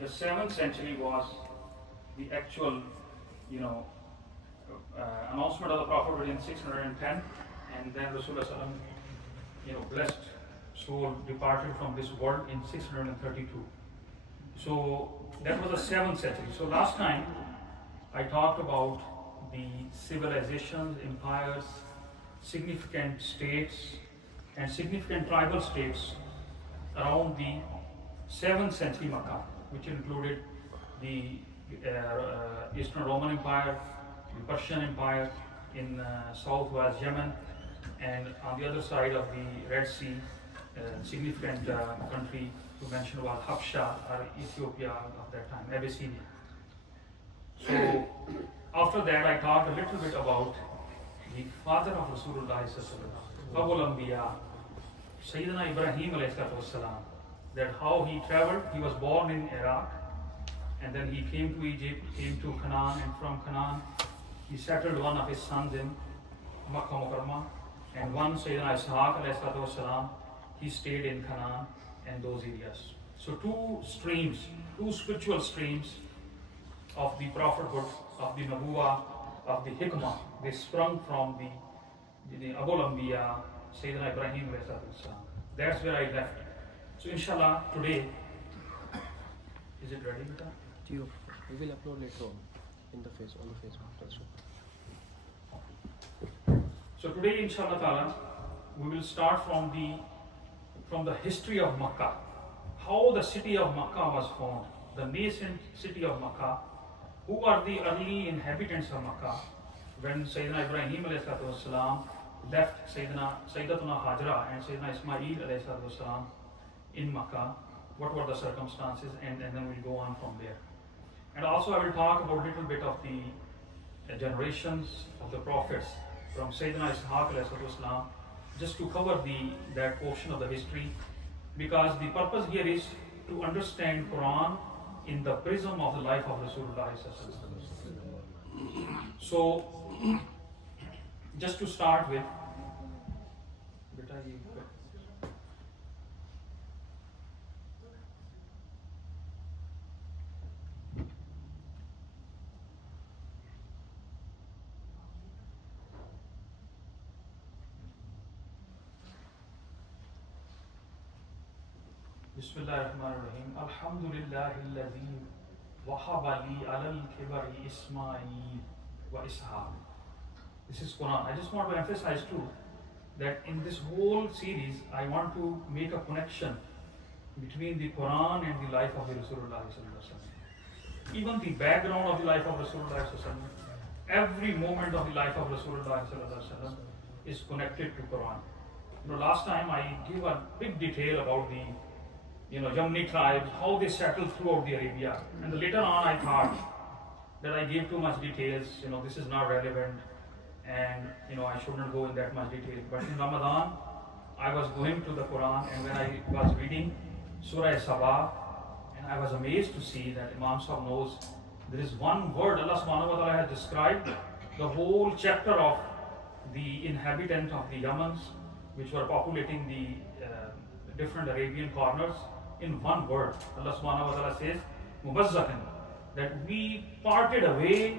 And the 7th century was the actual, you know, announcement of the Prophet in 610, and then Rasulullah sallam, blessed soul departed from this world in 632. So that was the 7th century. So last time I talked about the civilizations, empires, significant states, and significant tribal states around the 7th century Makkah, which included the Eastern Roman Empire, the Persian Empire, in south was Yemen, and on the other side of the Red Sea, significant country to mention was Habsha or Ethiopia of that time, Abyssinia. So after that I talked a little bit about the father of Rasulullah Abul Anbiya, Sayyidina Ibrahim alayhi salam, that how he traveled. He was born in Iraq, and then he came to Egypt, came to Canaan, and from Canaan he settled one of his sons in Makkah Mukarramah, and one Sayyidina Ishaq alayhi salam, he stayed in Canaan and those areas. So two spiritual streams of the prophethood, of the Nabuwa, of the Hikmah, they sprung from the Abul Anbiya, Sayyidina Ibrahim alayhi salam. That's where I left. So inshallah today, is it ready? We will upload later on on the Facebook. So today inshallah ta'ala, we will start from the history of Makkah. How the city of Makkah was formed, the nascent city of Makkah. Who are the early inhabitants of Makkah? When Sayyidina Ibrahim alayhi salam left Sayyidatuna Hajra and Sayyidina Ismail alayhi salam in Makkah, what were the circumstances, and then we'll go on from there. And also I will talk about a little bit of the generations of the prophets from Sayyidina Ishaq alayhi salam, just to cover that portion of the history, because the purpose here is to understand Quran in the prism of the life of Rasulullah. So just to start with, Bismillahirrahmanirrahim. Alhamdulillahillazi wahaba li alal kibari Ismail wa Ishaq. This is Quran. I just want to emphasize too that in this whole series I want to make a connection between the Quran and the life of the Rasulullah. Even the background of the life of Rasulullah, every moment of the life of Rasulullah is connected to Quran. Last time I gave a big detail about the Yamni tribes, how they settled throughout the Arabia. And later on I thought that I gave too much details, this is not relevant, and I shouldn't go in that much detail. But in Ramadan, I was going to the Quran, and when I was reading Surah Sabah, and I was amazed to see that Imam Sahib knows there is one word Allah subhanahu wa ta'ala has described the whole chapter of the inhabitant of the Yamans, which were populating the different Arabian corners, in one word. Allah subhanahu wa ta'ala says, Mubazzaqan, that we parted away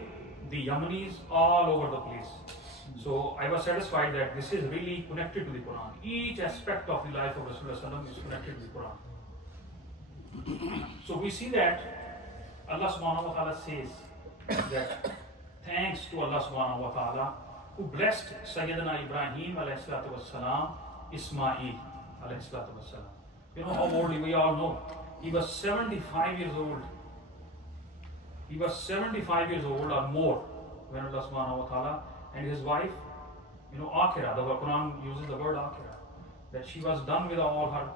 the Yamanis all over the place. So I was satisfied that this is really connected to the Quran. Each aspect of the life of Rasulullah is connected to the Quran. So we see that Allah subhanahu wa ta'ala says that thanks to Allah subhanahu wa ta'ala who blessed Sayyidina Ibrahim alayhi salatu wassalam, Ismail alayhi salatu wassalam. How old we all know. He was 75 years old. He was 75 years old or more when Allah subhanahu wa ta'ala, and his wife, Akira, the Quran uses the word Akira, that she was done with all her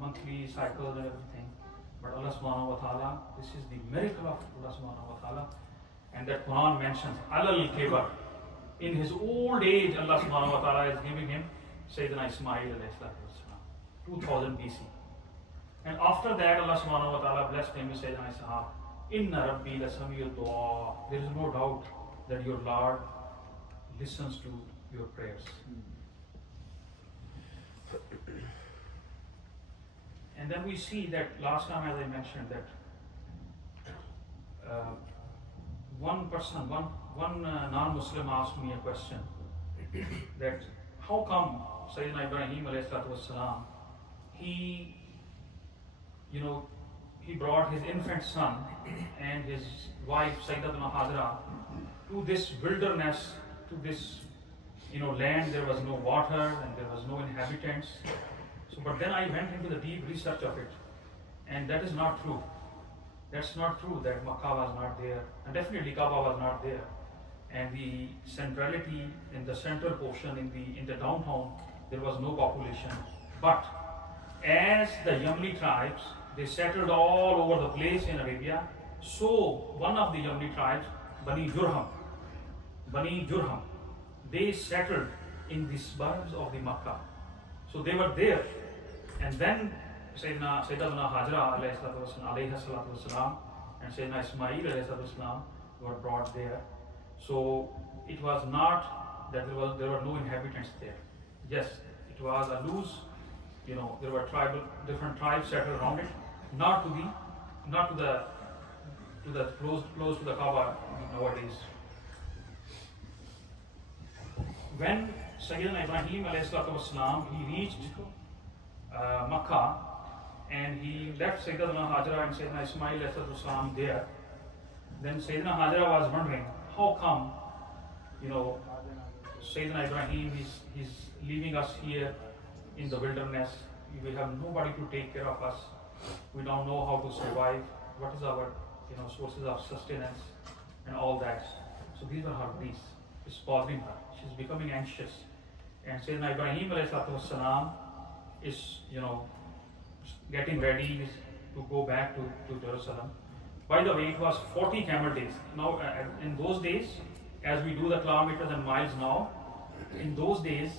monthly cycles and everything. But Allah subhanahu wa ta'ala, this is the miracle of Allah subhanahu wa ta'ala, and that Quran mentions Alal Kibar. In his old age, Allah subhanahu wa ta'ala is giving him Sayyidina Ismail alayhi salatu 2000 BC. And after that, Allah subhanahu wa ta'ala blessed him with Sayyidina Ishaq. Inna Rabbi la samiyud dua. There is no doubt that your Lord listens to your prayers. And then we see that last time, as I mentioned, that uh, one non-Muslim asked me a question that how come Sayyidina Ibrahim alayhi salatu wassalam, he, you know, he brought his infant son and his wife Sayyidatuna Hajra to this wilderness, to this, you know, land. There was no water and there was no inhabitants. So, but then I went into the deep research of it, and that is not true. That's not true that Makkah was not there, and definitely Kaaba was not there. And the centrality in the central portion, in the downtown, there was no population. But as the Yamni tribes, they settled all over the place in Arabia. So one of the Yamni tribes, Bani Jurham, they settled in the suburbs of the Makkah. So they were there, and then Sayyidatuna Hajra alayhi salatu wasalam and Sayyidina Ismail alayhi salatu wasalam were brought there. So it was not that there were no inhabitants there. Yes, it was a loose, you know, there were different tribes settled around it, not to the close to the Kaaba nowadays. When Sayyidina Ibrahim alayhi salatu wasalam, he reached Makkah, and he left Sayyidatuna Hajra and Sayyidina Ismail alayhi salatu wasalam there. Then Sayyidina Hajra was wondering, how come, you know, Sayyidina Ibrahim he's leaving us here in the wilderness. We have nobody to take care of us. We don't know how to survive. What is our, you know, sources of sustenance and all that. So these are her griefs. It's bothering her. She's becoming anxious. And Sayyidina Ibrahim alayhi salatu wasalam is, you know, getting ready to go back to Jerusalem. By the way, it was 40 camel days. Now, in those days, as we do the kilometers and miles now, in those days,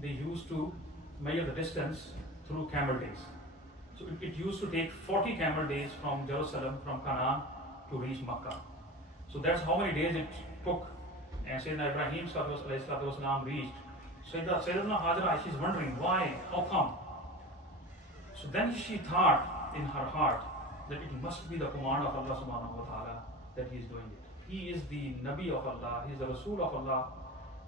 they used to measure the distance through camel days. So it used to take 40 camel days from Jerusalem, from Canaan, to reach Makkah. So that's how many days it took. And Sayyidina Ibrahim ﷺ reached. Sayyidina Hajra, she's wondering why, how come? So then she thought in her heart that it must be the command of Allah subhanahu wa ta'ala that he is doing it. He is the Nabi of Allah, he is the Rasul of Allah.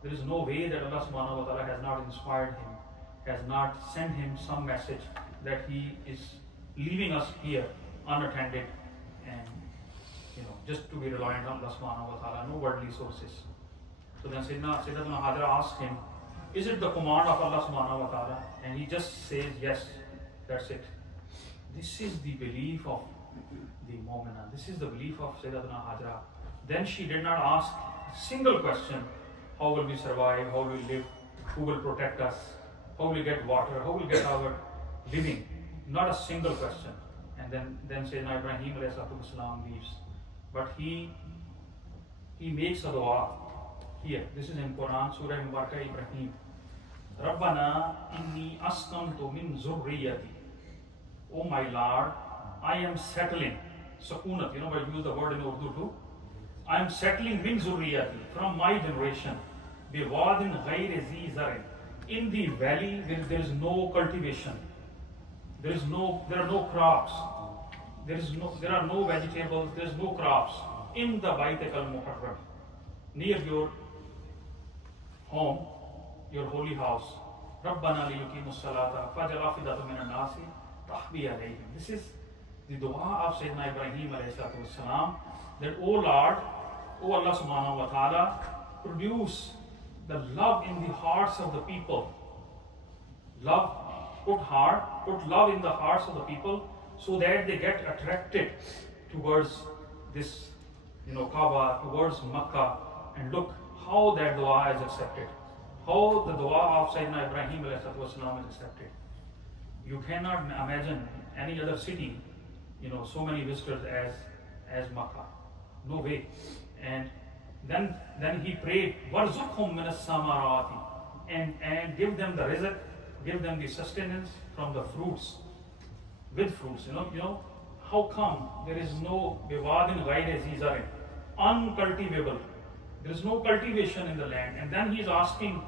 There is no way that Allah subhanahu wa ta'ala has not inspired him, has not sent him some message that he is leaving us here unattended and, you know, just to be reliant on Allah subhanahu wa ta'ala, no worldly sources. So then Sayyidatuna Hajra asked him, is it the command of Allah subhanahu wa ta'ala? And he just says, yes, that's it. This is the belief of the Mu'mina. This is the belief of Sayyidatuna Hajra. Then she did not ask a single question. How will we survive? How will we live? Who will protect us? How will we get water? How will we get our living? Not a single question. And then Sayyidina Ibrahim ﷺ leaves. But he makes a dua here. This is in Quran, Surah Mubarakah Ibrahim. Rabbana inni askantu min zurriyati. Oh my Lord, I am settling. Sakunat, you know, I use the word in Urdu too. I am settling min zurriyati, from my generation. Biwadin ghayri zi zarin. In the valley where there is no cultivation. There are no crops. There are no vegetables. There is no crops. In the Baitik al-Muharram, near your home, your holy house. Rabbana liyuqimu salata faj'al afidatan minan nasi tahwi alayhim. This is the dua of Sayyidina Ibrahim alayhi salatu wassalam, that, O Lord, O Allah subhanahu wa ta'ala, produce the love in the hearts of the people. Put love in the hearts of the people so that they get attracted towards this, you know, Kaaba, towards Makkah, and look how that dua is accepted. How the dua of Sayyidina Ibrahim ﷺ is accepted. You cannot imagine any other city, you know, so many visitors as Makkah. No way. And then he prayed, Warzuqhum minas samarati, and give them the rizq, give them the sustenance from the fruits, with fruits. You know, how come there is no biwadin ghayri zi zarin, uncultivable? There is no cultivation in the land. And then he's asking,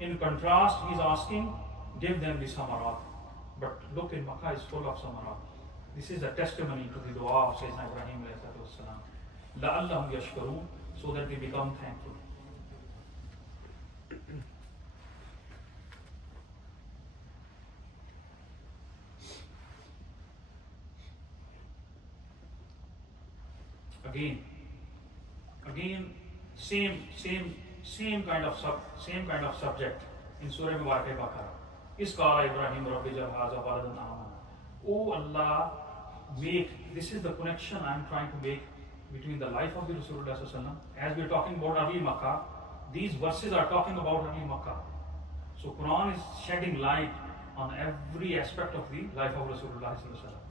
in contrast, he's asking, give them the samarat. But look, in Makkah is full of samarat. This is a testimony to the dua of Sayyidina Ibrahim ﷺ. لَعَلَّهُمْ يَشْكُرُونَ, so that they become thankful. Again, same kind of subject in Surah Mubarak Baqarah. Is qala Ibrahim Rabbi jal haza waladan aman. Oh Allah, this is the connection I am trying to make between the life of the Rasulullah sallallahu alaihi wasallam. As we are talking about early Makkah, these verses are talking about early Makkah. So Quran is shedding light on every aspect of the life of Rasulullah sallallahu alaihi wasallam.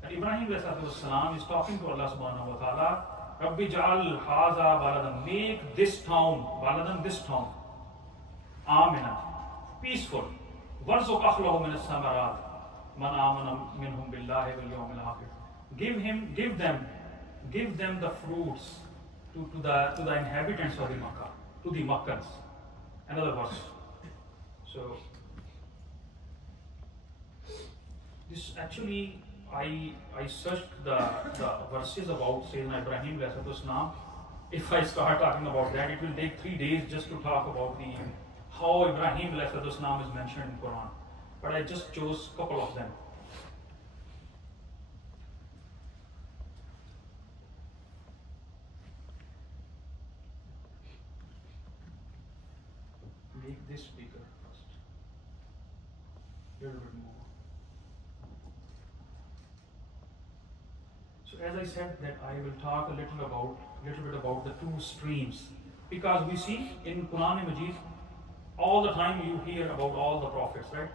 And Ibrahim ﷺ is talking to Allah subhanahu wa ta'ala, Rabbi ja'al haza baladan, make this town, baladan, this town, amina, peaceful. Warzuq akhlahu min as-samarat, man amana minhum billahi wal yawmil akhir. Give them the fruits to the inhabitants of the Makkah, to the Makkans. Another verse. So this actually, I searched the verses about Sayyidina Ibrahim ﷺ. If I start talking about that, it will take 3 days just to talk about how Ibrahim ﷺ is mentioned in Quran. But I just chose a couple of them. Make this bigger first. A little bit more. So as I said, that I will talk a little bit about the two streams, because we see in Quran Majid all the time you hear about all the prophets, right?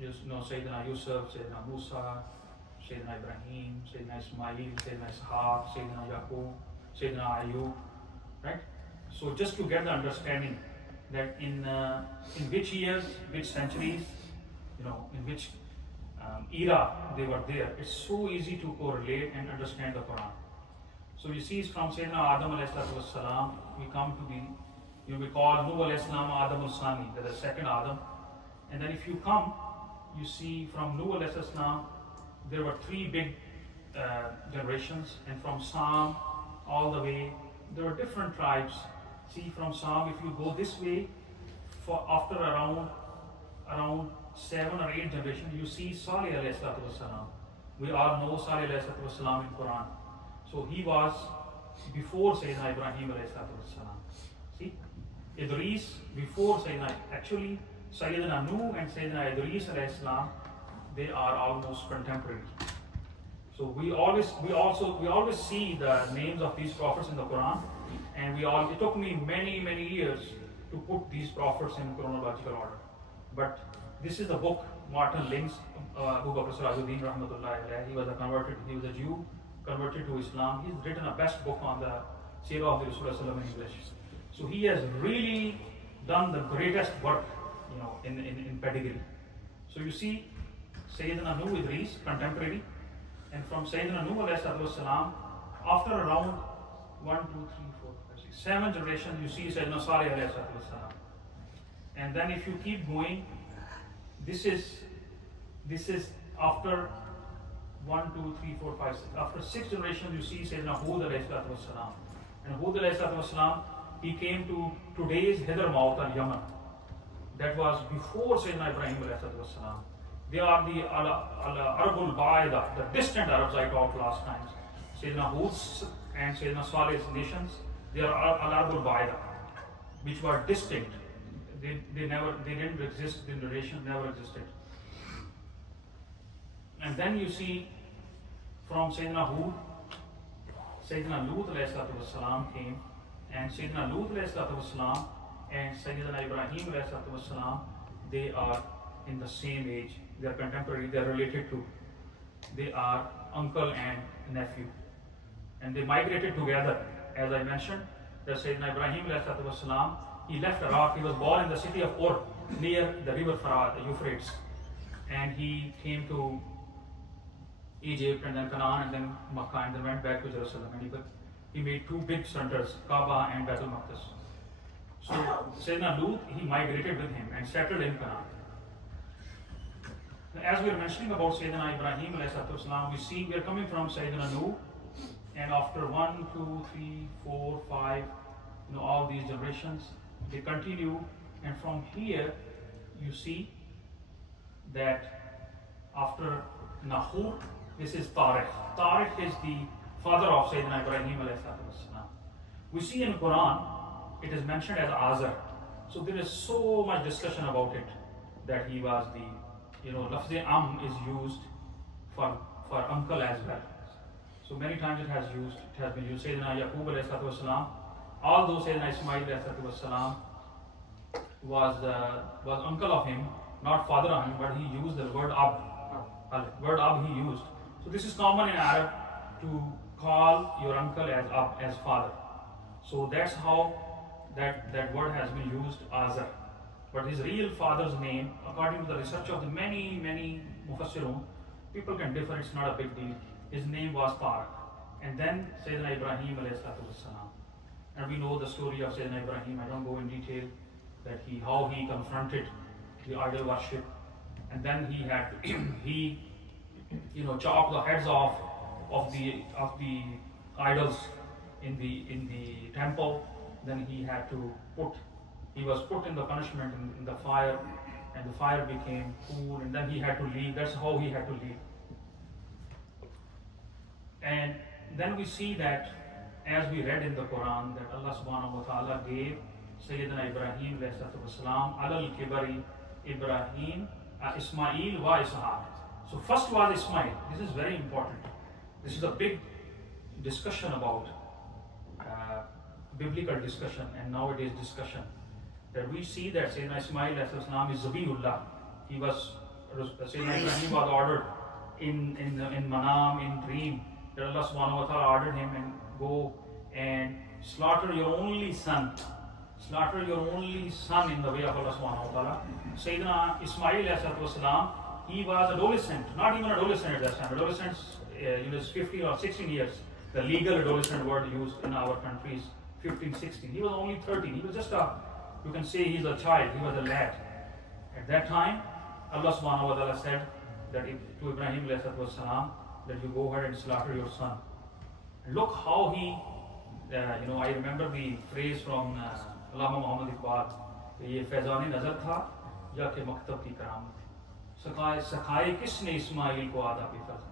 Sayyidina Yusuf, Sayyidina Musa, Sayyidina Ibrahim, Sayyidina Ismail, Sayyidina Ishaq, Sayyidina Yaqub, Sayyidina Ayub, right? So just to get the understanding that in which years, which centuries, in which era they were there, it's so easy to correlate and understand the Quran. So you see, from Sayyidina Adam alayhi salam, we come to we call Nuh alayhi salam Adam al-Sani, that is the second Adam. And then if you come, you see from Nuh alayhi salam, there were 3 big generations, and from Sam all the way, there were different tribes. See, from Sam, if you go this way, after around 7 or 8 generations, you see Salih alayhi salam. We all know Salih alayhi salam in Quran. So he was before Sayyidina Ibrahim alayhi salam. See, Idris before Sayyidina, actually Sayyidina Nuh and Sayyidina Idris alayhi salam, they are almost contemporary. So we always see the names of these prophets in the Quran, and it took me many years to put these prophets in chronological order. But this is the book Martin Link's, Abu Bakr Sirajuddin rahmatullahi alayhi. He was a Jew, converted to Islam. He's written a best book on the Seerah of the Rasulullah in English. So he has really done the greatest work, in pedigree. So you see, Sayyidina Nuh Idris, contemporary, and from Sayyidina Nuh alayhi salam, after around 1, 2, 3, 4, 5, 6, 7 generations, you see Sayyidina Salih alayhi salam. And then if you keep going, this is after 1, 2, 3, 4, 5, 6. After 6 generations, you see Sayyidina Hud alayhi salam. And Hud alayhi salam, he came to today's Hadramaut al Yemen. That was before Sayyidina Ibrahim alayhi salam. They are the Arabul Ba'ida, the distant Arabs I talked last time. Sayyidina Hud's and Sayyidina Salih's nations, they are Arabul Ba'ida, which were distinct. They didn't exist, the narration never existed. And then you see from Sayyidina Hud, Sayyidina Lut alayhi salam came, and Sayyidina Lut alayhi salam and Sayyidina Ibrahim alayhi salam, they are in the same age, they are contemporary, they are related to, they are uncle and nephew. And they migrated together. As I mentioned, that Sayyidina Ibrahim alayhi salam, he left Iraq, he was born in the city of Ur, near the river Farad, the Euphrates. And he came to Egypt and then Canaan and then Makkah and then went back to Jerusalem. And he made 2 big centers, Kaaba and Baitul Maqdis. So Sayyidina Lut, he migrated with him and settled in Canaan. As we are mentioning about Sayyidina Ibrahim alayhi salam, we see we are coming from Sayyidina Nuh and after 1, 2, 3, 4, 5, all these generations, they continue, and from here you see that after Nahur, this is Tariq. Tariq is the father of Sayyidina Ibrahim alayhi salam. We see in Quran, it is mentioned as Azar. So there is so much discussion about it, that he was the, lafz is used for uncle as well. So many times it has been used. Sayyidina Yaqub alayhi salam, although Sayyidina Ismail alayhi salam was uncle of him, not father of him, but he used the word ab. Word ab he used. So this is common in Arab to call your uncle as ab, as father. So that's how that word has been used, Azar. But his real father's name, according to the research of the many Mufassirun, people can differ, it's not a big deal. His name was Tariq. And then Sayyidina Ibrahim alayhi salam. And we know the story of Sayyidina Ibrahim. I don't go in detail that how he confronted the idol worship, and then he had he chopped the heads off of the idols in the temple. Then he was put in the punishment in the fire, and the fire became cool, and then he had to leave. That's how he had to leave. And then we see that, as we read in the Quran, that Allah subhanahu wa ta'ala gave Sayyidina Ibrahim salam alal kibari Ibrahim Ismail wa Ishaq. So first was Ismail. This is very important. This is a big discussion about biblical discussion and nowadays discussion, that we see that Sayyidina Ismail salam is Zabiullah. Sayyidina Ibrahim was ordered in manam, in dream, that Allah subhanahu wa ta'ala ordered him, and go and slaughter your only son. Slaughter your only son in the way of Allah subhanahu wa ta'ala. Sayyidina Ismail salam, he was adolescent, not even adolescent at that time. Adolescent is 15 or 16 years. The legal adolescent word used in our countries, 15, 16. He was only 13. He was just you can say he's a child, he was a lad. At that time, Allah subhanahu wa ta'ala said that to Ibrahim salam, that you go ahead and slaughter your son. And look how he, I remember the phrase from Allama Muhammad Iqbal, ये फैज़ान नज़र था या कि मकतब की करामत सखाए किसने इस्माइल को आदा पे fuzz.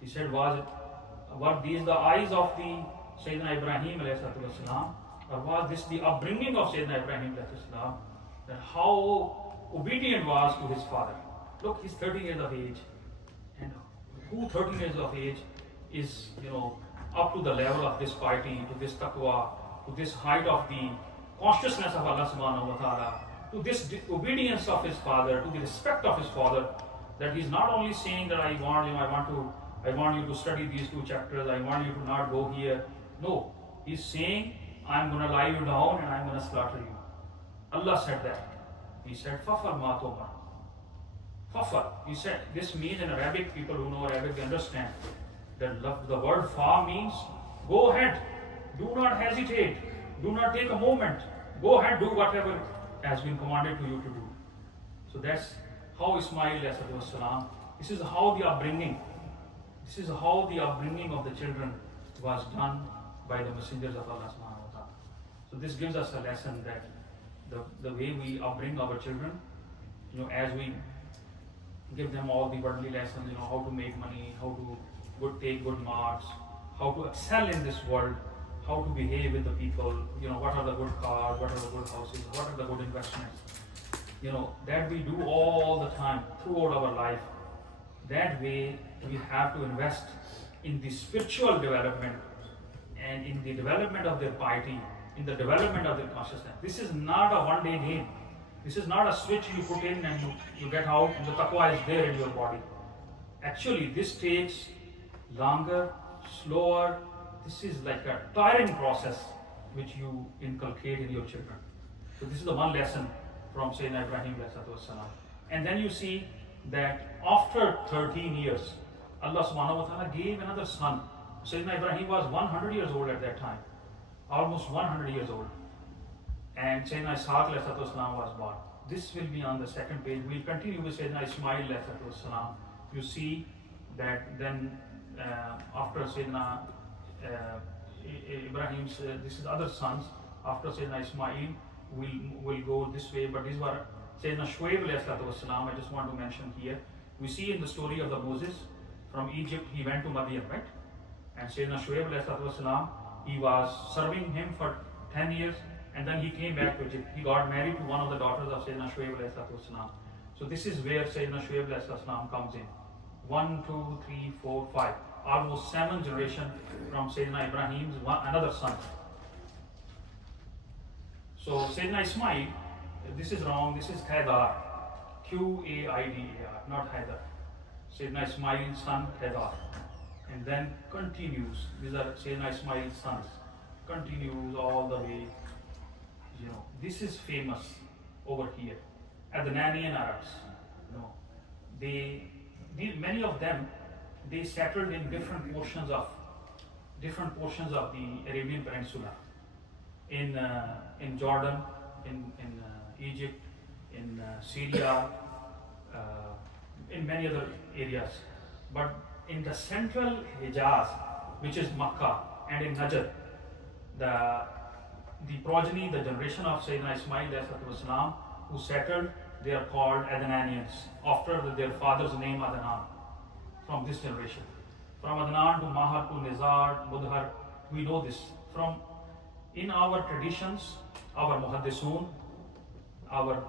He said, were these the eyes of the Sayyidina Ibrahim alayhi salam, or was this the upbringing of Sayyidina Ibrahim alayhi salam, that how obedient was to his father. Look, he's 13 years of age, and who 13 years of age is up to the level of this piety, to this taqwa, to this height of the consciousness of Allah subhanahu wa ta'ala, to this obedience of his father, to the respect of his father, that he's not only saying that I want you to study these 2 chapters, I want you to not go here. No, he's saying, I'm going to lie you down and I'm going to slaughter you. Allah said that. He said, Fafar ma tomar. Fafar. He said, this means in Arabic, people who know Arabic, they understand that the word fa means go ahead, do not hesitate, do not take a moment, go ahead, do whatever has been commanded to you to do. So that's how Ismail salam, this is how the upbringing of the children was done by the messengers of Allah subhanahu wa ta'ala. So this gives us a lesson that the way we upbring our children, as we give them all the worldly lessons, how to make money, how to take good marks, how to excel in this world, how to behave with the people, what are the good cars, what are the good houses, what are the good investments, that we do all the time throughout our life. That way we have to invest in the spiritual development and in the development of their piety, in the development of their consciousness. This is not a one-day game. This is not a switch you put in and you get out and the taqwa is there in your body. Actually, this takes longer, slower. This is like a tiring process which you inculcate in your children. So this is the one lesson from Sayyidina Ibrahim salam. And then you see that after 13 years, Allah subhanahu wa ta'ala gave another son. Sayyidina Ibrahim was 100 years old at that time, almost 100 years old. And Sayyidina Ishaq salam was born. This will be on the second page. We'll continue with Sayyidina Ismail salam. You see that then after Sayyidina Ibrahim's, this is other sons after Sayyidina Ismail will go this way, but these were Sayyidina Shuaib alayhi salatu wasalam. I just want to mention here. We see in the story of the Moses from Egypt, he went to Madian, right? And Sayyidina Shuaib alayhi salatu wasalam, he was serving him for 10 years, and then he came back to Egypt. He got married to one of the daughters of Sayyidina Shuaib alayhi salatu wasalam. So this is where Sayyidina Shuaib alayhi salatu wasalam comes in. 1, 2, 3, 4, 5. Almost 7 generations from Sayyidina Ibrahim's another son. So Sayyidina Ismail, this is wrong, this is Qaidar. Qaidar, not Haidar. Sayyidina Ismail's son Qaidar. And then continues, these are Sayyidina Ismail's sons, continues all the way. This is famous over here. Adnanian Arabs, many of them, they settled in different portions of the Arabian Peninsula, in Jordan, in Egypt, in Syria, in many other areas. But in the central Hijaz, which is Makkah, and in Najd, the progeny, the generation of Sayyidina Ismail والسلام, who settled, they are called Adnanians, after their father's name Adnan, from this generation. From Adnan to Mahar to Nizar, Mudhar, we know this. In our traditions, our Muhaddisun, our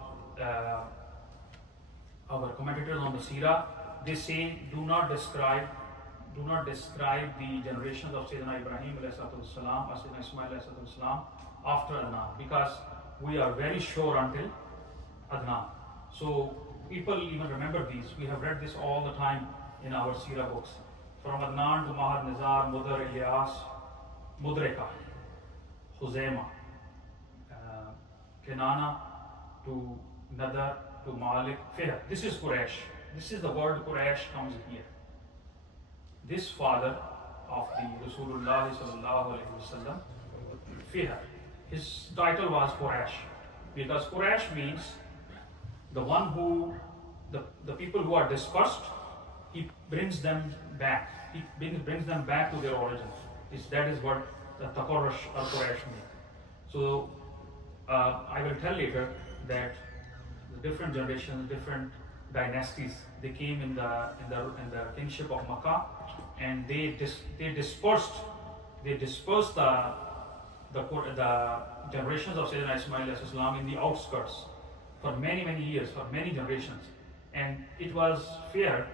commentators on the Seerat, they say do not describe the generations of Sayyidina Ibrahim alayhi salatu wasalam or Sayyidina Ismail alayhi salatu wasalam after Adnan, because we are very sure until Adnan. So people even remember these. We have read this all the time in our Seerah books. From Adnan to Mahar, Nizar, Mudhar, Ilyas, Mudrika, Huzaima, Kenana to Nadar to Malik, Fihr. This is Quraysh. This is the word Quraysh comes here. This father of the Rasulullah sallallahu alaihi wasallam, Fihr, his title was Quraysh, because Quraysh means the one who, the people who are dispersed, he brings them back. He brings them back to their origins. That is what the Taqarrush or Quraysh means. So I will tell later that the different generations, different dynasties, they came in the kingship of Makkah, and they dispersed the generations of Sayyidina Ismail alayhi salam in the outskirts for many years, for many generations. And it was Fihr,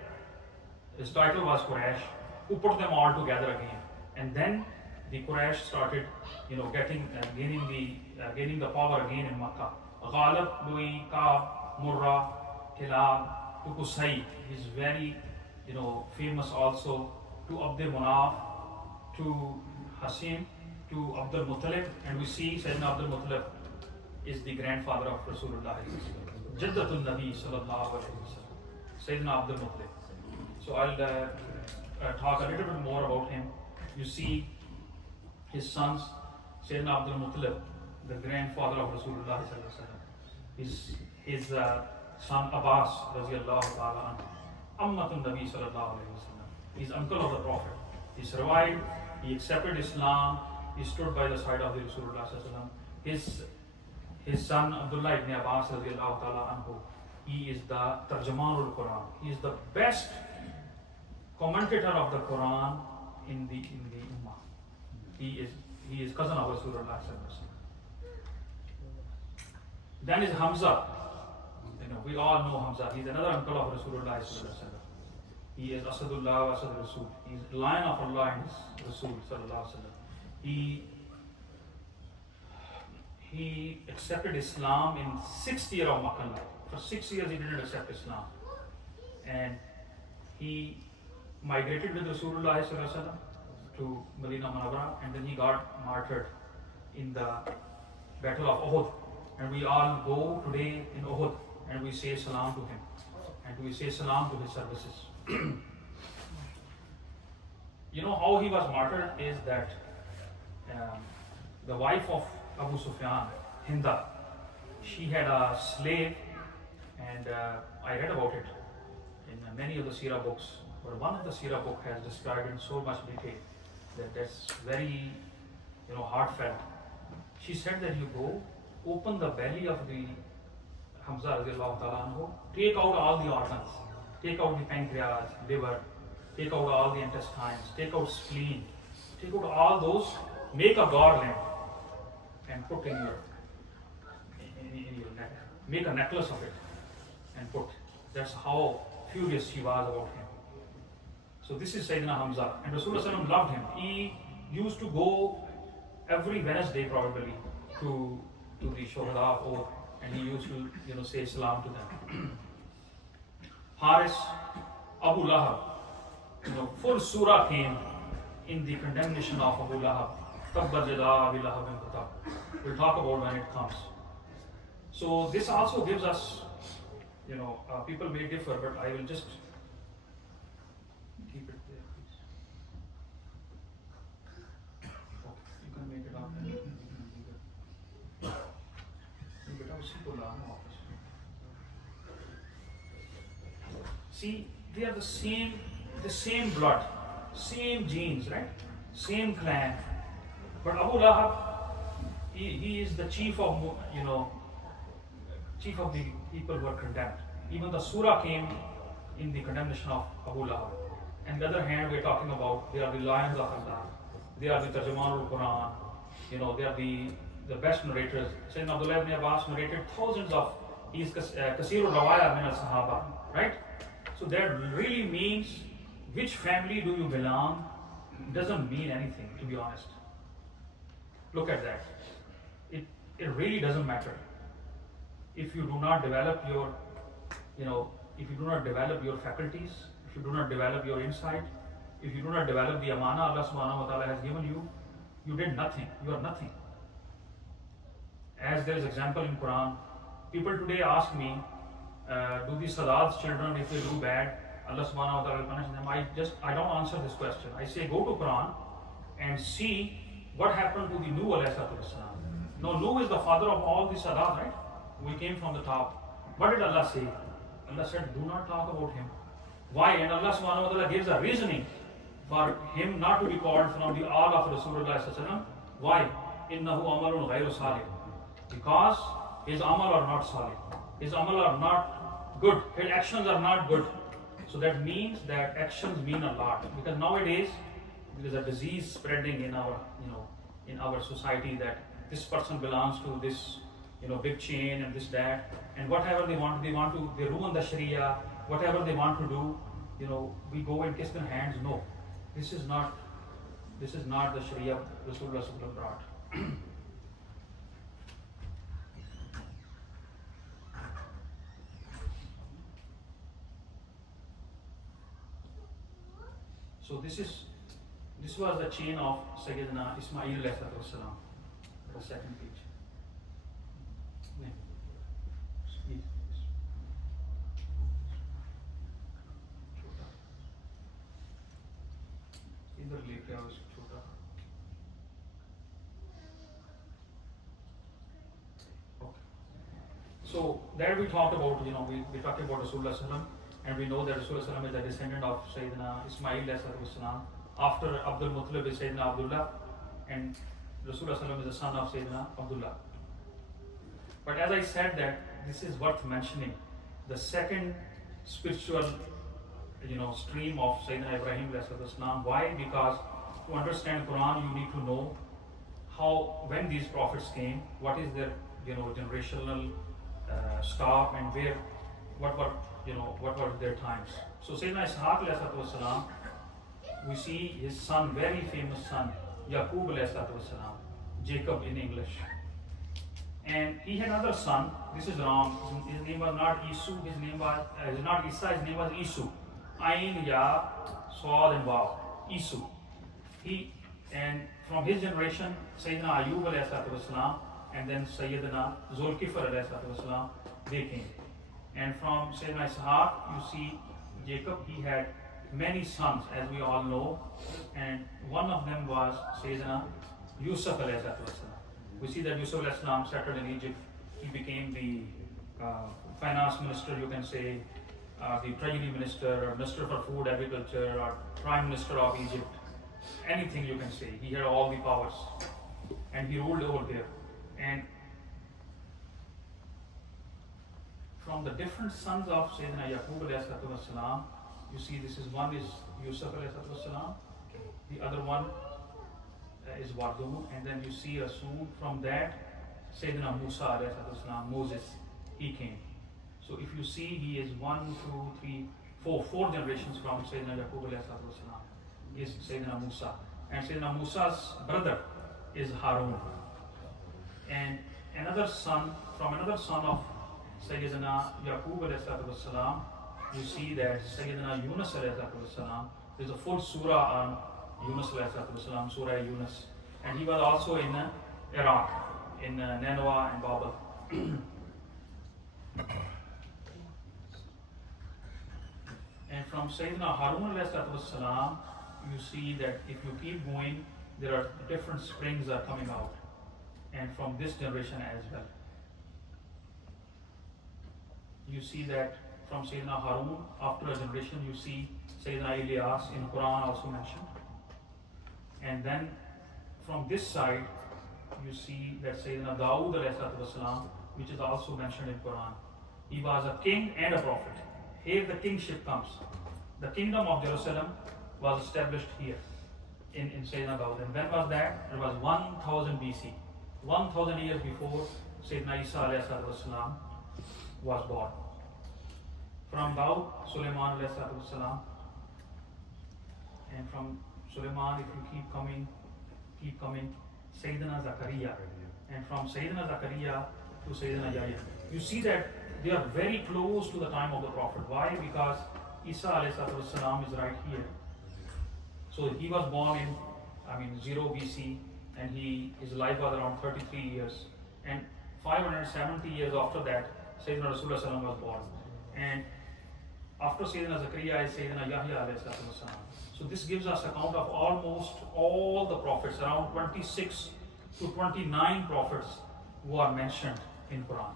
his title was Quraysh, who put them all together again. And then the Quraysh started, gaining the power again in Makkah. Ghalib, Lui, Ka'b, Murrah, Kilab, to Qusay, is very, famous also, to Abd Munaf, to Hasim, to Abdul Muttalib, and we see Sayyidina Abdul Muttalib is the grandfather of Rasulullah, Jaddatul Nabi sallallahu alaihi wasallam, Sayyidina Abdul Muttalib. So I'll talk a little bit more about him. You see his sons, Sayyidina Abdul Muttalib, the grandfather of Rasulullah sallallahu alaihi wasallam, his son Abbas radiallahu ta'ala anhu, Ammatun Nabi sallallahu alaihi wasallam, he's uncle of the Prophet. He survived, he accepted Islam, he stood by the side of the Rasulullah sallallahu alaihi wasallam. His son Abdullah ibn Abbas radiallahu ta'ala anhu, he is the Tarjumanul Quran. He is the best commentator of the Quran in the Ummah. He is cousin of Rasulullah sallallahu alaihi wasallam. Then is Hamza. We all know Hamza. He's another uncle of Rasulullah sallallahu alaihi wasallam. He is Asadullah, Asad Rasul. He is lion of Allah and his Rasul sallallahu alaihi wasallam. He accepted Islam in 6th year of Makkah life. For 6 years he didn't accept Islam, and he migrated with Rasulullah sallallahu alaihi wasallam to Medina Munawwara, and then he got martyred in the Battle of Uhud. And we all go today in Uhud and we say salam to him, and we say salam to his services. How he was martyred is that the wife of Abu Sufyan, Hinda, she had a slave, and I read about it in many of the Seerah books, but one of the Seerah book has described in so much detail that's very, heartfelt. She said that you go, open the belly of the Hamza radiallahu ta'ala anhu, take out all the organs, take out the pancreas, liver, take out all the intestines, take out spleen, take out all those, make a garland and put in your neck. Make a necklace of it and put. That's how furious she was about him. So this is Sayyidina Hamza, and Rasulullah loved him. He used to go every Wednesday probably to the Shuhada, and he used to say salam to them. Haris, Abu Lahab, full surah came in the condemnation of Abu Lahab. Tabbat yada Abi Lahabin Qatab. We'll talk about when it comes. So this also gives us, people may differ, but I will just keep it there, please. Okay, you can make it up and you can leave it. See, they are the same blood, same genes, right? Same clan. But Abu Lahab, he is the chief of the people who are condemned. Even the surah came in the condemnation of Abu Lahab. On the other hand, we are talking about they are the lions of Allah, they are the Tarjuman al-Quran, they are the best narrators. Sayyidina Abdullah ibn Abbas narrated thousands of, he is Kasirul Rawaya min al-Sahaba, right? So that really means which family do you belong doesn't mean anything, to be honest. Look at that. It really doesn't matter. If you do not develop your, if you do not develop your faculties, if you do not develop your insight, if you do not develop the amana Allah subhanahu wa ta'ala has given you, you did nothing. You are nothing. As there is example in Quran, people today ask me, do the Sadat's children, if they do bad, Allah subhanahu wa ta'ala will punish them? I don't answer this question. I say go to Quran and see what happened to the Nuh alayhi salatu wasalam. No, Nuh is the father of all the Sadat, right? We came from the top. What did Allah say? Allah said, do not talk about him. Why? And Allah subhanahu wa ta'ala gives a reasoning for him not to be called from the all of Rasulullah sallallahu alaihi wasallam. Why? Innahu amalun ghayru salih. Because his amal are not salih. His amal are not good. His actions are not good. So that means that actions mean a lot. Because nowadays there is a disease spreading in our, in our society that this person belongs to this, big chain and this that, and whatever they ruin the Sharia. Whatever they want to do, we go and kiss their hands. No, this is not the Sharia Rasulullah brought. So this was the chain of Sayyidina Ismail alayhi salam. The second page. इधर लेके आओ इसको छोटा. Okay. So there we talked about, we talked about Rasulullah sallam, and we know that Rasulullah sallam is a descendant of Sayyidina Ismail alayhi salam. After Abdul Muttalib is Sayyidina Abdullah, and Rasulullah sallam is the son of Sayyidina Abdullah. But as I said that this is worth mentioning, the second spiritual stream of Sayyidina Ibrahim alayhi salam. Why? Because to understand Quran you need to know when these prophets came, what is their generational stop, and what were their times. So Sayyidina Ishaq alayhi salam, we see his son, very famous son, Yaqub alayhi salam, Jacob in English. And he had another son. This is wrong. His name was not Isu. His name was not Isa. His name was Isu. Ain, Ya, Swad, and Waw. Isu. And from his generation, Sayyidina Ayub alayhi salam, and then Sayyidina Zulkifl alayhi salam, they came. And from Sayyidina Ishaq, you see Jacob, he had many sons, as we all know, and one of them was Sayyidina Yusuf alayhi salam. We see that Yusuf alayhi salam settled in Egypt. He became the finance minister, you can say, the treasury minister, or minister for food, agriculture, or prime minister of Egypt. anything you can say. He had all the powers, and he ruled over there. And from the different sons of Sayyidina Yaqub alayhi salatu wasalam, you see this is one is Yusuf alayhi salatu wasalam, the other one is Wadud, and then you see Rasul. From that, Sayyidina Musa alayhi salatu wasalam, Moses, he came. So if you see, he is 1, 2, 3, 4 generations from Sayyidina Yaqub alayhi salatu wasalam is Sayyidina Musa. And Sayyidina Musa's brother is Harun. And another son, from another son of Sayyidina Yaqub alayhi salatu wasalam, you see that Sayyidina Yunus alayhi salatu wasalam, there's a full surah on Yunus alayhi salatu wasalam, Surah Yunus. And he was also in Iraq, in Nineveh and Babel. And from Sayyidina Harun alayhi salatu wasalam, you see that if you keep going, there are different springs are coming out. And from this generation as well. You see that from Sayyidina Harun, after a generation, you see Sayyidina Ilyas in Quran also mentioned. And then from this side, you see that Sayyidina Dawood alayhi salatu wasalam, which is also mentioned in Quran. He was a king and a prophet. Here the kingship comes. The kingdom of Jerusalem was established here in Sayyidina Dawood. And when was that? It was 1000 BC. 1000 years before Sayyidina Isa alayhi salatu wasalam was born. From Dawood, Sulaiman alayhi salatu wasalam. And from Sulaiman, if you keep coming, Sayyidina Zakaria. And from Sayyidina Zakaria to Sayyidina Yahya. You see that they are very close to the time of the Prophet. Why? Because Isa alayhi salatu wasalam is right here. So he was born in 0 BC, and his life was around 33 years. And 570 years after that, Sayyidina Rasulullah sallam was born. And after Sayyidina Zakaria is Sayyidina Yahya alayhi salatu wasalam. So this gives us account of almost all the prophets, around 26 to 29 prophets who are mentioned in Quran.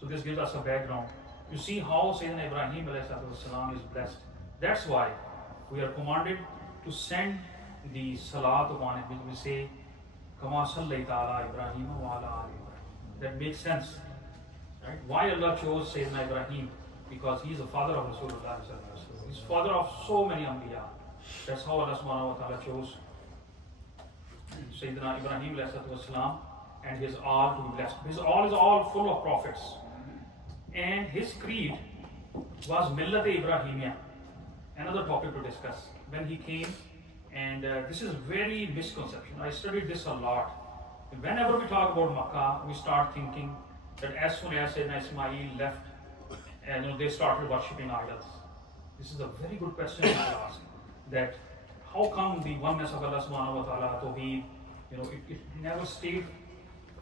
So this gives us a background. You see how Sayyidina Ibrahim alayhi salatu wasalam is blessed. That's why we are commanded to send the salat upon it, which we say, Kama sallaita ala Ibrahim wa ala ali Ibrahim. That makes sense. Right? Why Allah chose Sayyidina Ibrahim? Because he is the father of Rasulullah. He's father of so many Anbiya. That's how Allah subhanahu wa ta'ala chose Sayyidina Ibrahim wasalam, and his all to be blessed. His all is all full of prophets. And his creed was Millat Ibrahimiyya. Another topic to discuss. When he came, and this is very misconception. I studied this a lot. Whenever we talk about Makkah, we start thinking that as soon as Sayyidina Ismail left, and they started worshipping idols. This is a very good question to ask. That how come the oneness of Allah subhanahu wa ta'ala, Tawheed, it never stayed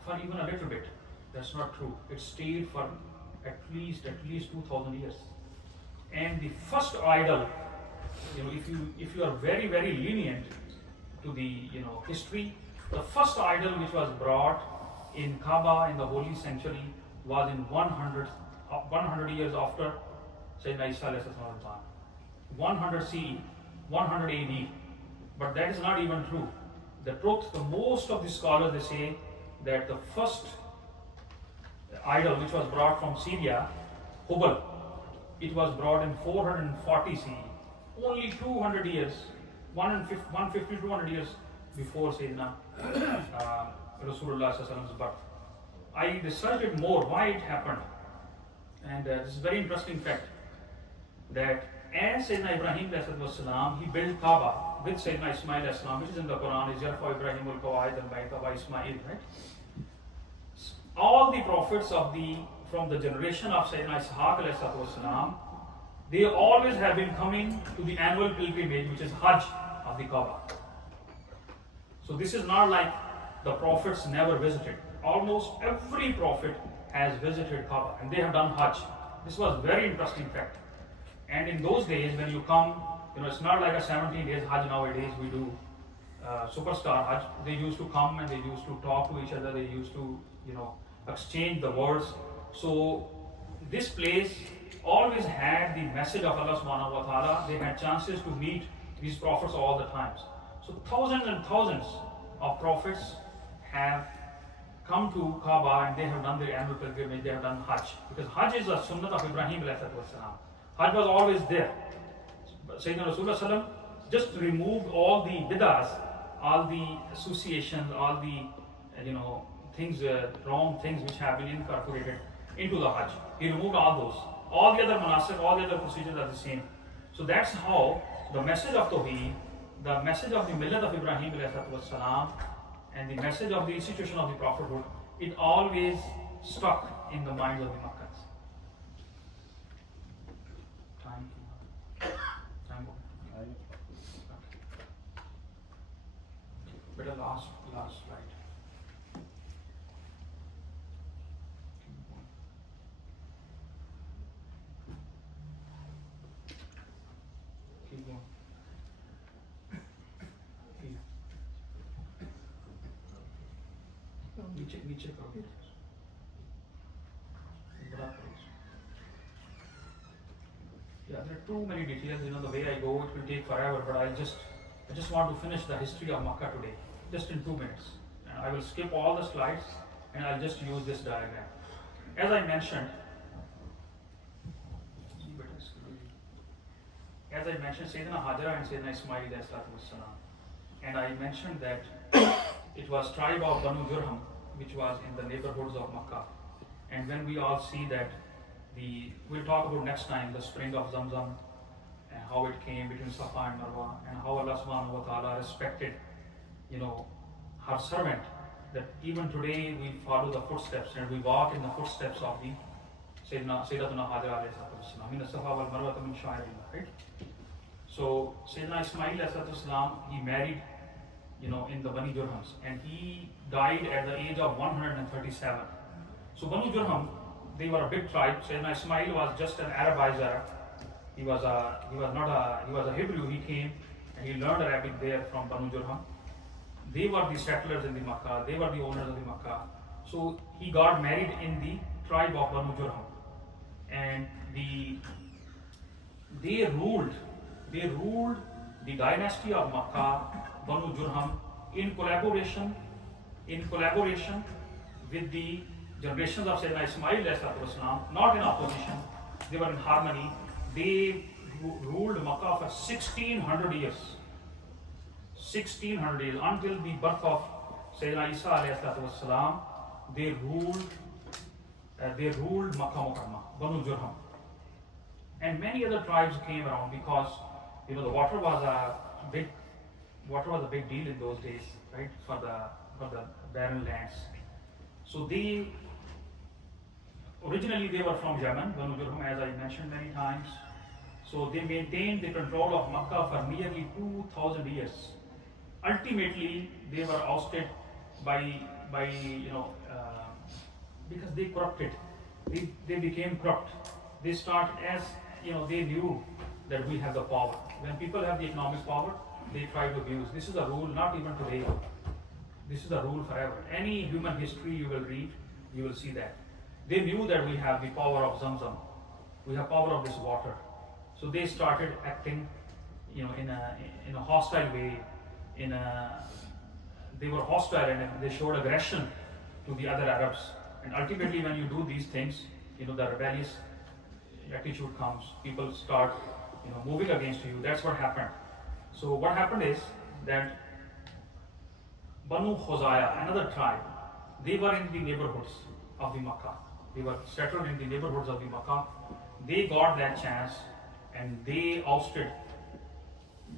for even a little bit. That's not true. It stayed for at least 2000 years. And the first idol, if you are very, very lenient to the history, the first idol which was brought in Kaaba in the holy sanctuary was in 100 years after Sayyidina Isa alayhi salam was born. 100 CE, 100 AD. But that is not even true. The truth, the most of the scholars, they say that the first idol which was brought from Syria, Hubal, it was brought in 440 CE. Only 200 years, 150, 200 years before Sayyidina Rasulullah's birth. I researched it more, why it happened. And this is a very interesting fact that as Sayyidina Ibrahim he built Kaaba with Sayyidina Ismail, which is in the Quran, is Yarfa Ibrahim al-Qawaid al-Bayt wa Ismail, right? All the prophets from the generation of Sayyidina Ishaq, they always have been coming to the annual pilgrimage, which is Hajj of the Kaaba. So this is not like the prophets never visited. Almost every prophet has visited Kaaba, and they have done Hajj. This was a very interesting fact. And in those days, when you come, it's not like a 17 days Hajj nowadays we do superstar Hajj. They used to come and they used to talk to each other. They used to, exchange the words. So this place always had the message of Allah subhanahu wa ta'ala. They had chances to meet these prophets all the times. So thousands and thousands of prophets have come to Kaaba and they have done their annual pilgrimage, they have done Hajj. Because Hajj is a sunnah of Ibrahim alayhi salam. Hajj was always there. Sayyidina Rasulullah just removed all the bid'ahs, all the associations, all the things, wrong things which have been incorporated into the Hajj. He removed all those. All the other manasik, all the other procedures are the same. So that's how the message of Tawheed, the message of the millat of Ibrahim salam, and the message of the institution of the prophethood, it always stuck in the minds of the Makkans. Time. Better last slide. Keep going. नीचे करो. Yeah, there are too many details. The way I go, it will take forever. But I just want to finish the history of Makkah today, just in 2 minutes. And I will skip all the slides, and I'll just use this diagram. As I mentioned, Sayyidina Hajara and Sayyidina Ismail alayhi salam, and I mentioned that it was tribe of Banu Jurham, which was in the neighborhoods of Makkah. And when we all see that we'll talk about next time the spring of Zamzam and how it came between Safa and Marwa, and how Allah subhanahu wa ta'ala respected, her servant, that even today we follow the footsteps and we walk in the footsteps of the Sayyidatuna Hajara alayhi salam. Min as-Safa wal Marwa min sha'irillah, right? So Sayyidina Ismail alayhi salam, he married in the Bani Jurhams, and he died at the age of 137. So Banu Jurham, they were a big tribe. Sayyidina Ismail was just an Arabizer. He was a Hebrew. He came and he learned Arabic there from Banu Jurham. They were the settlers in the Makkah. They were the owners of the Makkah. So he got married in the tribe of Banu Jurham, and they ruled the dynasty of Makkah, Banu Jurham, in collaboration with the generations of Sayyidina Ismail alayhi, not in opposition. They were in harmony. They ruled Makkah for 1600 years. 1600 years, until the birth of Sayyidina Isa alayhi, they ruled Makkah Mukarramah, Banu Jurham. And many other tribes came around because the water was a big deal in those days, right? For the barren lands. So originally they were from Yemen, Banu Jurham, as I mentioned many times. So they maintained the control of Makkah for nearly 2,000 years. Ultimately, they were ousted by because they corrupted. They became corrupt. They started as they knew that we have the power. When people have the economic power, they try to abuse. This is a rule not even today. This is a rule forever. Any human history you will read, you will see that. They knew that we have the power of Zamzam. We have power of this water. So they started acting, in a hostile way. They were hostile and they showed aggression to the other Arabs. And ultimately, when you do these things, the rebellious attitude comes. People start, moving against you. That's what happened. So what happened is that Banu Khuzaya, another tribe, they were in the neighborhoods of the Makkah. They were settled in the neighborhoods of the Makkah. They got that chance and they ousted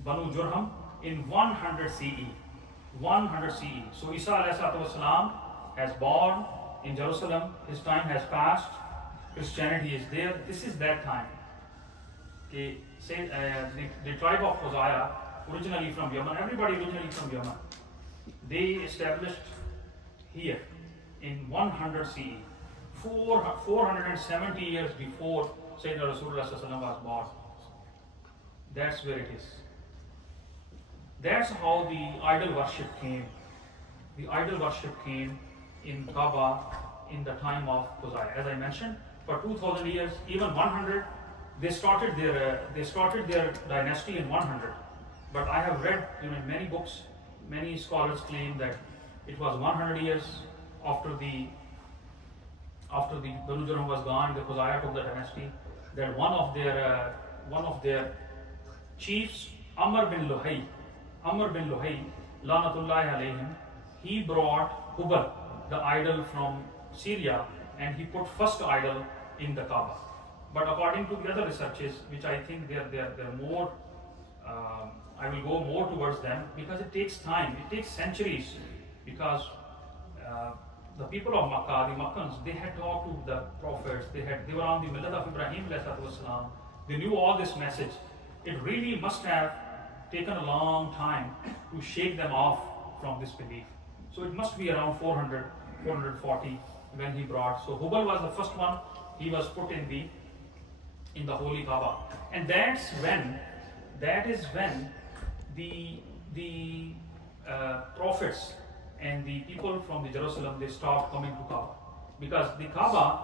Banu Jurham in 100 CE. 100 CE. So Isa alayhi salam has born in Jerusalem. His time has passed. Christianity is there. This is that time. The tribe of Khuzaya, originally from Yemen, everybody originally from Yemen, they established here in 100 CE, 470 years before Sayyidina Rasulullah was born. That's where it is. That's how the idol worship came. The idol worship came in Kaaba in the time of Khuzaya. As I mentioned, for 2,000 years, even 100, they started their dynasty in 100. But I have read, in many books, many scholars claim that it was 100 years after the Banu Jurham was gone, the Khuzaya took the dynasty, that one of their chiefs, Amr bin Luhay, Lanatullahi alayhim, he brought Hubal, the idol from Syria, and he put first idol in the Kaaba. But according to the other researches, which I think they're more, I will go more towards them, because it takes time, it takes centuries, because the people of Makkah, the Makkans, they had talked to the prophets, they were on the millat of Ibrahim ﷺ, they knew all this message. It really must have taken a long time to shake them off from this belief. So it must be around 400, 440 when he brought. So Hubal was the first one, he was put in the holy Kaaba. And that is when the prophets and the people from the Jerusalem, they stopped coming to Kaaba. Because the Kaaba,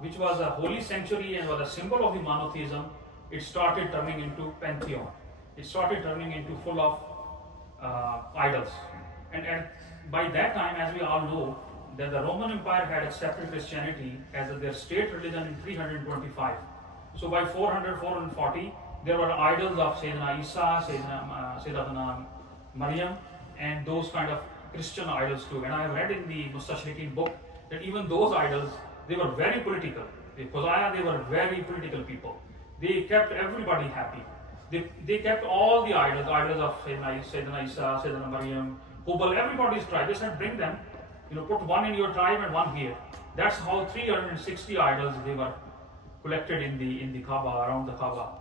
which was a holy sanctuary and was a symbol of the monotheism, it started turning into pantheon. It started turning into full of idols. And by that time, as we all know, that the Roman Empire had accepted Christianity as their state religion in 325. So by 400, 440, there were idols of Sayyidina Isa, Sayyidina Maryam, and those kind of Christian idols too. And I have read in the Mustashriqeen book that even those idols, they were very political. The Khuzaya, they were very political people. They kept everybody happy. They kept all the idols of Sayyidina Isa, Sayyidina Maryam, Hubal, everybody's tribe. They said, bring them, put one in your tribe and one here. That's how 360 idols they were collected in the Kaaba, around the Kaaba.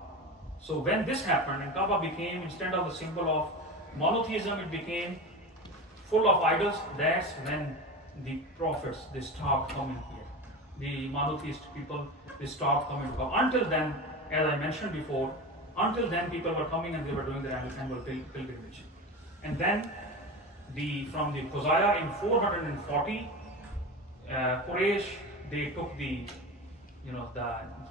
So when this happened, and Kaaba became, instead of the symbol of monotheism, it became full of idols, that's when the prophets, they stopped coming here. The monotheist people, they stopped coming to Kaaba. Until then, as I mentioned before, until then people were coming and they were doing their annual pilgrimage. And then from the Khuzaya in 440, Quraysh, they took the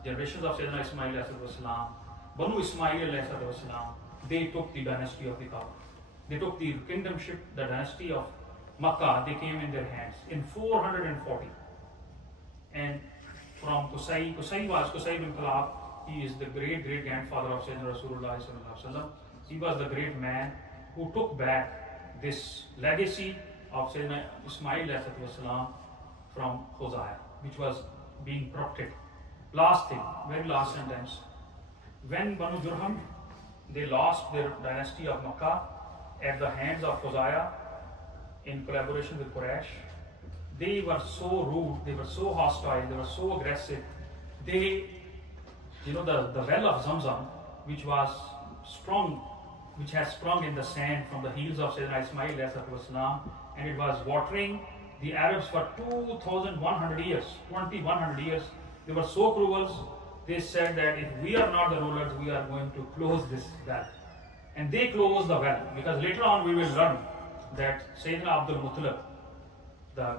generations of Sayyidina Ismail ﷺ, Banu Ismail ﷺ, they took the dynasty of the Kaaba. They took the kingdomship, the dynasty of Makkah, they came in their hands in 440. And from Qusay bin Kilab, he is the great grandfather of Sayyidina Rasulullah ﷺ. He was the great man who took back this legacy of Sayyidina Ismail ﷺ from Khuzaya, which was being corrupted. Last thing, very last sentence. When Banu Jurham, they lost their dynasty of Makkah at the hands of Khuzaya in collaboration with Quraysh, they were so rude, they were so hostile, they were so aggressive. They, the well of Zamzam, which has sprung in the sand from the heels of Sayyidina Ismail ﷺ, and it was watering the Arabs for 2,100 years, 2,100 years. They were so cruel. They said that if we are not the rulers, we are going to close this well. And they closed the well, because later on we will learn that Sayyidina Abdul Muttalib, the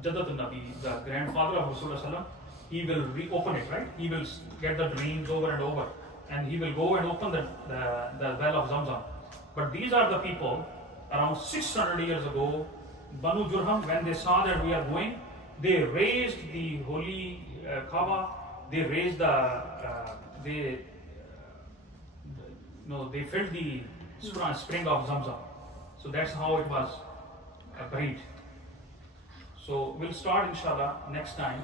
Jaddat Nabi, the grandfather of Rasulullah, he will reopen it, right? He will get the dreams over and over, and he will go and open the well of Zamzam. But these are the people, around 600 years ago, Banu Jurham, when they saw that we are going, they raised the holy Kaaba, they raised they filled the spring of Zamzam. So that's how it was buried. So we'll start inshallah next time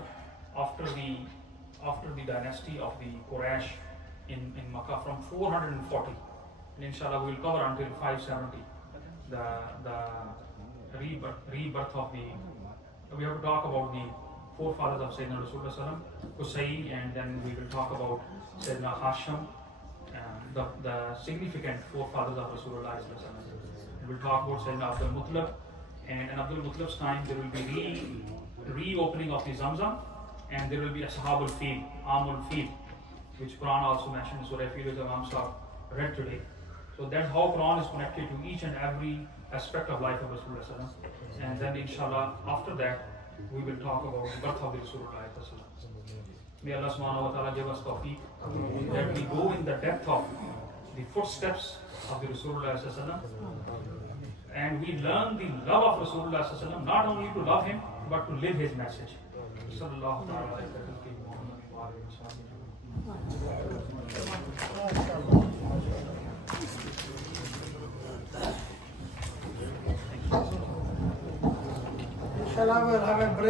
after the dynasty of the Quraysh in Makkah from 440. And inshallah we'll cover until 570 the rebirth of we have to talk about the forefathers of Sayyidina Rasulullah, Qusay, and then we will talk about Sayyidina Hashim, the significant forefathers of Rasulullah. We'll talk about Sayyidina Abdul Muttalib, and in Abdul Muttalib's time there will be reopening of the Zamzam, and there will be Ashabul Fil, Amul Fil, which Quran also mentions, Surah Fil is Imam Sahib read today. So that's how Quran is connected to each and every aspect of life of Rasulullah. And then inshallah after that we will talk about the birth of the Rasulullah. May Allah subhanahu wa ta'ala give us tawfiq that we go in the depth of the footsteps of the Rasulullah sallallahu alaihi wasallam. And we learn the love of Rasulullah sallallahu alaihi wasallam, not only to love him, but to live his message. Sallallahu alaihi Inshallah, we'll have a break.